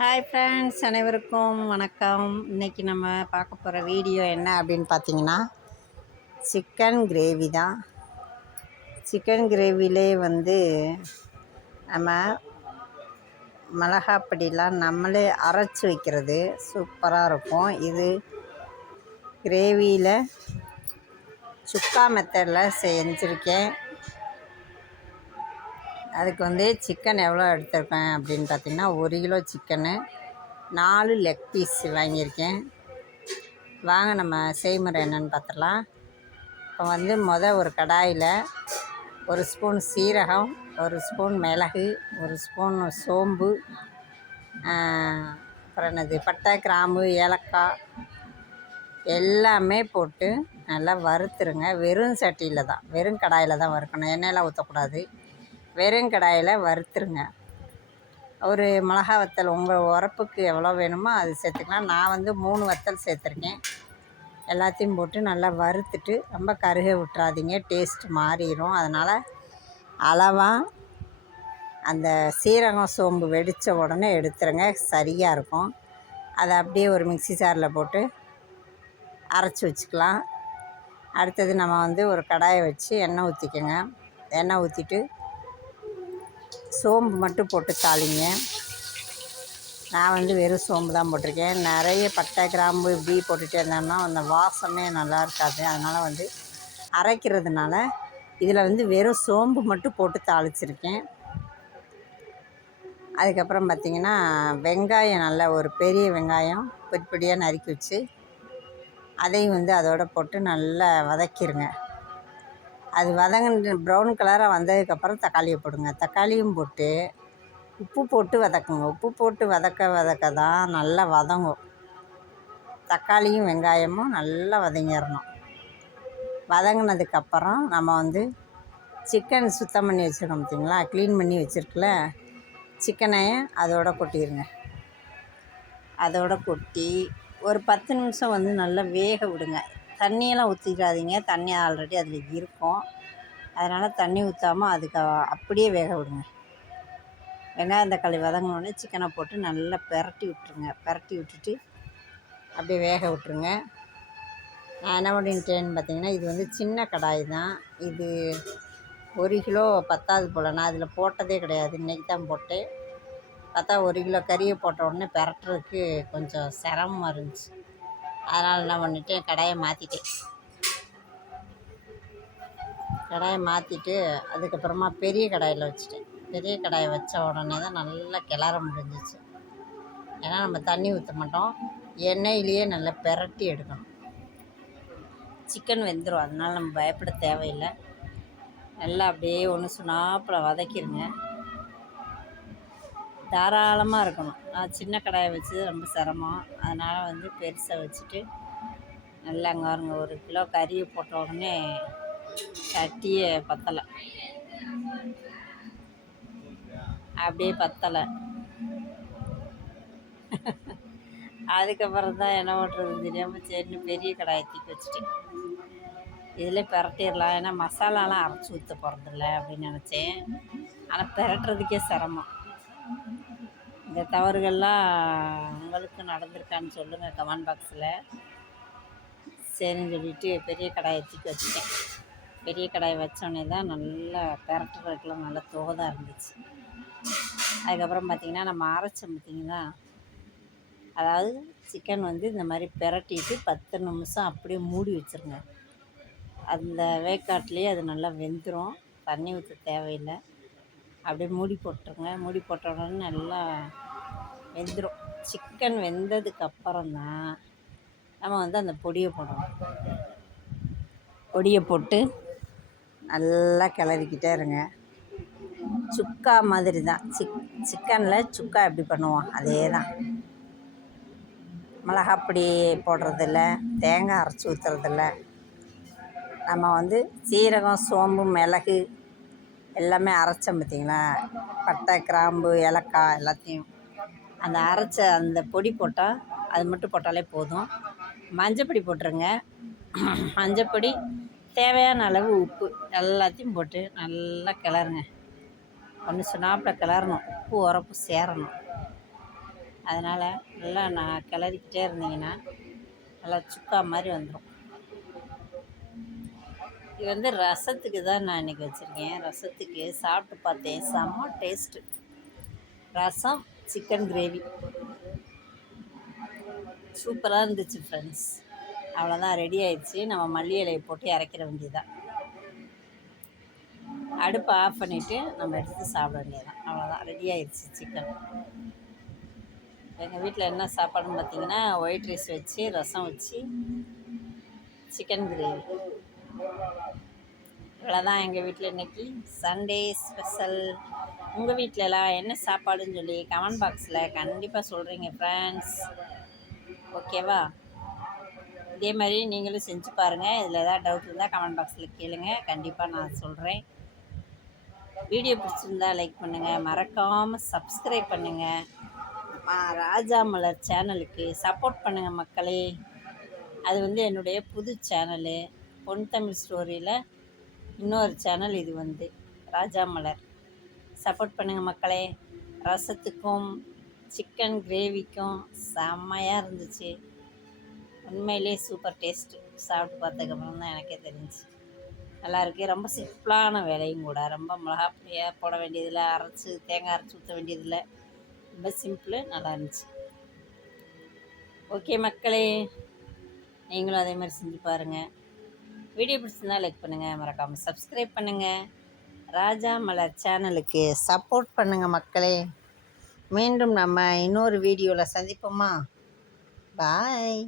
Hi friends, அனைவருக்கும் வணக்கம். இன்றைக்கி நம்ம பார்க்க போகிற வீடியோ என்ன அப்படின்னு பார்த்தீங்கன்னா, சிக்கன் கிரேவி தான். சிக்கன் கிரேவிலே நம்ம மிளகாப்பொடிலாம் நம்மளே அரைச்சி வைக்கிறது சூப்பராக இருக்கும். இது கிரேவியில் சுக்கா மெத்தடில் செஞ்சுருக்கேன். அதுக்கு சிக்கன் எவ்வளோ எடுத்திருக்கேன் அப்படின்னு பார்த்திங்கன்னா, 1 கிலோ சிக்கனு, 4 லெக் பீஸ் வாங்கியிருக்கேன். வாங்க நம்ம செய்முறை என்னென்னு பார்த்துடலாம். இப்போ ஒரு கடாயில் 1 ஸ்பூன் சீரகம், 1 ஸ்பூன் மிளகு, 1 ஸ்பூன் சோம்பு, அப்புறம் பட்டை, கிராம்பு, ஏலக்காய் எல்லாமே போட்டு நல்லா வறுத்துருங்க. வெறும் சட்டியில் தான், வெறும் கடாயில் தான் வறுக்கணும். எண்ணெயெல்லாம் ஊற்றக்கூடாது. வெறும் கடாயில் வறுத்துருங்க. ஒரு மிளகா வத்தல் உங்கள் உரப்புக்கு எவ்வளோ வேணுமோ அது சேர்த்துக்கலாம். நான் 3 வத்தல் சேர்த்துருக்கேன். எல்லாத்தையும் போட்டு நல்லா வறுத்துட்டு, ரொம்ப கருக விட்டுறாதீங்க, டேஸ்ட் மாறிடும். அதனால் அளவாக அந்த சீரகம் சோம்பு வெடித்த உடனே எடுத்துருங்க, சரியாக இருக்கும். அதை அப்படியே ஒரு மிக்ஸி ஜாரில் போட்டு அரைச்சி வச்சுக்கலாம். அடுத்தது நம்ம ஒரு கடாயை வச்சு எண்ணெய் ஊற்றிக்கோங்க. எண்ணெய் ஊற்றிட்டு சோம்பு மட்டும் போட்டு தாளிங்க. நான் வெறும் சோம்பு தான் போட்டிருக்கேன். நிறைய பட்டை, கிராம்பு இப்படி போட்டுகிட்டே இருந்தோம்னா அந்த வாசமே நல்லா இருக்காது. அதனால் அரைக்கிறதுனால இதில் வெறும் சோம்பு மட்டும் போட்டு தாளிச்சிருக்கேன். அதுக்கப்புறம் பார்த்திங்கன்னா, வெங்காயம், நல்லா ஒரு பெரிய வெங்காயம் பொடியாக நறுக்கி வச்சு அதையும் அதோடு போட்டு நல்லா வதக்கிடுங்க. அது ப்ரௌன் கலராக வந்ததுக்கப்புறம் தக்காளியை போடுங்க. தக்காளியும் போட்டு உப்பு போட்டு வதக்குங்க. உப்பு போட்டு வதக்க தான் நல்லா வதங்கும். தக்காளியும் வெங்காயமும் நல்லா வதங்கிடணும். வதங்கினதுக்கப்புறம் நம்ம சிக்கன் சுத்தம் பண்ணி வச்சுருக்கோம் பார்த்திங்களா, க்ளீன் பண்ணி வச்சுருக்கல சிக்கனையும் அதோடு கொட்டிடுங்க. அதோடு கொட்டி ஒரு 10 நிமிஷம் நல்லா வேக விடுங்க. தண்ணியெல்லாம் ஊற்றிடாதீங்க, தண்ணி ஆல்ரெடி அதில் இருக்கும். அதனால் தண்ணி ஊற்றாமல் அதுக்கு அப்படியே வேக விடுங்க. வெங்காயம் தக்காளி வதங்கினோடனே சிக்கனை போட்டு நல்லா பெரட்டி விட்டுருங்க. பெரட்டி விட்டுட்டு அப்படியே வேக விட்டுருங்க. நான் என்ன பண்ணிட்டேன்னு பார்த்தீங்கன்னா, இது சின்ன கடாய் தான். இது 1 கிலோ பத்தாது போல். நான் அதில் போட்டதே கிடையாது, இன்றைக்கி தான் போட்டேன். பார்த்தா 1 கிலோ கறியை போட்ட உடனே பெரட்டுறதுக்கு கொஞ்சம் சிரமமாக இருந்துச்சு. அதனால் என்ன பண்ணிட்டேன், கடாயை மாற்றிட்டு அதுக்கப்புறமா பெரிய கடாயில் வச்சுட்டேன். பெரிய கடாயை வச்ச உடனே தான் நல்லா கிளற முடிஞ்சிச்சு. ஏன்னா நம்ம தண்ணி ஊற்ற மாட்டோம், எண்ணெயிலேயே நல்லா பெரட்டி எடுக்கணும். சிக்கன் வெந்துடும், அதனால் நம்ம பயப்பட தேவையில்லை. நல்லா அப்படியே ஒன்று சுனாப்பில் வதக்கிடுங்க. தாராளமாக இருக்கணும். நான் சின்ன கடாயை வச்சது ரொம்ப சிரமம், அதனால் பெருசாக வச்சுட்டு நல்லா அங்கே வருங்க. 1 கிலோ கறியை போட்ட உடனே சட்டியே பத்தலை, அப்படியே பத்தலை. அதுக்கப்புறம் தான் என்ன பண்ணுறதுன்னு தெரியாமல் சரின்னு பெரிய கடாயை தூக்கி வச்சுட்டேன். இதில் பெரட்டிடலாம், ஏன்னா மசாலாலாம் அரைச்சி ஊற்ற போகிறதில்ல அப்படின்னு நினச்சேன். ஆனால் பெரட்டுறதுக்கே சிரமம். இந்த தவறுகள்லாம் உங்களுக்கு நடந்திருக்கான்னு சொல்லுங்கள் கமெண்ட் பாக்ஸில். சரின்னு சொல்லிவிட்டு பெரிய கடாயை தூக்கி வச்சுட்டேன். பெரிய கடாயை வச்சோடனே தான் நல்லா பெரட்டுறதுக்கெலாம் நல்லா தோதாக இருந்துச்சு. அதுக்கப்புறம் பார்த்திங்கன்னா, நம்ம அரைச்சோம் பார்த்திங்களா, அதாவது சிக்கன் இந்த மாதிரி பெரட்டிட்டு 10 நிமிஷம் அப்படியே மூடி வச்சுருங்க. அந்த வேக்காட்லேயே அது நல்லா வெந்துடும், தண்ணி ஊற்ற தேவையில்லை. அப்படியே மூடி போட்டுருங்க. மூடி போட்ட உடனே நல்லா வெந்துடும். சிக்கன் வெந்ததுக்கப்புறம் தான் நம்ம அந்த பொடியை போடணும். பொடியை போட்டு நல்லா கிளறிக்கிட்டே இருங்க. சுக்கா மாதிரி தான், சிக்கனில் சுக்கா எப்படி பண்ணுவோம் அதே தான். மிளகாப்பொடி போடுறதில்ல, தேங்காய் அரைச்சி ஊற்றுறதில்ல. நம்ம சீரகம், சோம்பு, மிளகு எல்லாமே அரைச்சோம் பார்த்திங்களா, பட்டை, கிராம்பு, ஏலக்காய் எல்லாத்தையும் அந்த அரைச்ச அந்த பொடி போட்டால், அது மட்டும் போட்டாலே போதும். மஞ்சப்பொடி போட்டுருங்க. மஞ்சப்பொடி, தேவையான அளவு உப்பு எல்லாத்தையும் போட்டு நல்லா கிளறுங்க. ஒன்று சொன்னாப்பில் கிளறணும், உப்பு உரப்பு சேரணும். அதனால் நல்லா நான் கிளறிக்கிட்டே இருந்தீங்கன்னா நல்லா சுக்கா மாதிரி வந்துடும். இது வந்து ரசத்துக்கு தான் நான் இன்றைக்கி வச்சுருக்கேன். ரசத்துக்கு சாப்பிட்டு பார்த்தேன், செம்ம டேஸ்ட்டு. ரசம் சிக்கன் கிரேவி சூப்பராக இருந்துச்சு ஃப்ரெண்ட்ஸ். அவ்வளோதான், ரெடி ஆயிடுச்சு. நம்ம மல்லி இலையை போட்டு இறக்கிற வேண்டியதுதான். அடுப்பை ஆஃப் பண்ணிவிட்டு நம்ம எடுத்து சாப்பிட வேண்டியதுதான். அவ்வளோதான், ரெடி ஆயிடுச்சு சிக்கன். எங்கள் வீட்டில் என்ன சாப்பாடுன்னு பார்த்தீங்கன்னா, ஒயிட் ரைஸ் வச்சு ரசம் வச்சு சிக்கன் கிரேவி. இவ்வளோதான் எங்கள் வீட்டில் இன்றைக்கி சண்டே ஸ்பெஷல். உங்கள் வீட்டிலலாம் என்ன சாப்பாடுன்னு சொல்லி கமெண்ட் பாக்ஸில் கண்டிப்பாக சொல்கிறீங்க ஃப்ரெண்ட்ஸ். ஓகேவா? இதே மாதிரி நீங்களும் செஞ்சு பாருங்கள். இதில் ஏதாவது டவுட் இருந்தால் கமெண்ட் பாக்ஸில் கேளுங்க, கண்டிப்பாக நான் சொல்கிறேன். வீடியோ பிடிச்சிருந்தா லைக் பண்ணுங்கள், மறக்காமல் சப்ஸ்கிரைப் பண்ணுங்கள். ராஜா மலர் சேனலுக்கு சப்போர்ட் பண்ணுங்கள் மக்களே. அது வந்து என்னுடைய புது சேனலு. பொன் தமிழ் ஸ்டோரியில் இன்னொரு சேனல் இது வந்து ராஜா மலர். சப்போர்ட் பண்ணுங்கள் மக்களே. ரசத்துக்கும் சிக்கன் கிரேவிக்கும் செம்மையாக இருந்துச்சு. உண்மையிலே சூப்பர் டேஸ்ட்டு. சாப்பிட்டு பார்த்ததுக்கப்புறம் தான் எனக்கே தெரிஞ்சிச்சு. நல்லாயிருக்கு. ரொம்ப சிம்பிளான வேலையும் கூட. ரொம்ப மிளகா பொடியாக போட வேண்டியதில்லை, அரைச்சி தேங்காய் அரைச்சி ஊற்ற வேண்டியதில்லை. ரொம்ப சிம்பிளு, நல்லா இருந்துச்சு. ஓகே மக்களே, நீங்களும் அதே மாதிரி செஞ்சு பாருங்கள். வீடியோ பிடிச்சிருந்தால் லைக் பண்ணுங்கள், மறக்காமல் சப்ஸ்கிரைப் பண்ணுங்கள். ராஜா மலர் சேனலுக்கு சப்போர்ட் பண்ணுங்கள் மக்களே. மீண்டும் நம்ம இன்னொரு வீடியோவில் சந்திப்போமா? பாய்.